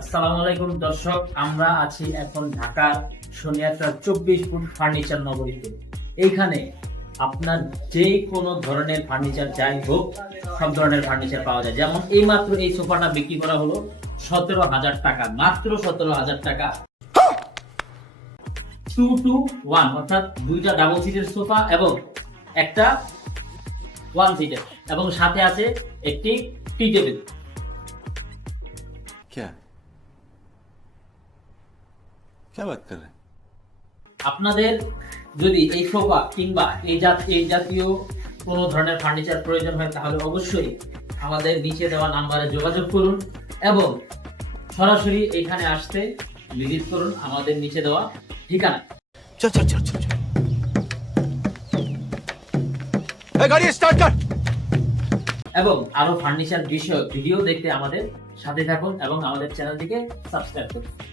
আসসালামু আলাইকুম, দর্শক। আমরা আছি এখন ঢাকার সোনিয়াত্রা চব্বিশ ফুট ফার্নিচার নগরীতে। এইখানে আপনার যে কোনো ধরনের ফার্নিচার যাই হোক, সব ধরনের ফার্নিচার পাওয়া যায়। যেমন এই মাত্র এই সোফাটা বিক্রি করা হলো সতেরো হাজার টাকা, মাত্র সতেরো হাজার টাকা। টু টু ওয়ান, অর্থাৎ দুইটা ডাবল সিটের সোফা এবং একটা ওয়ান সিটের এবং সাথে আছে একটি টি টেবিল क्या क्या बात कर रहे हैं আপনাদের যদি এই সোফা কিংবা এই জাত এই জাতীয় কোনো ধরনের ফার্নিচার প্রয়োজন হয় তাহলে অবশ্যই আমাদের নিচে দেওয়া নাম্বারে যোগাযোগ করুন এবং সরাসরি এখানে আসতে ভিজিট করুন আমাদের নিচে দেওয়া ঠিকানা चल चल चल चल चल ए, गाड़ी स्टार्ट कर এবং আরো ফার্নিচার বিষয়ক ভিডিও দেখতে আমাদের সাথে থাকুন এবং আমাদের চ্যানেলটিকে সাবস্ক্রাইব করুন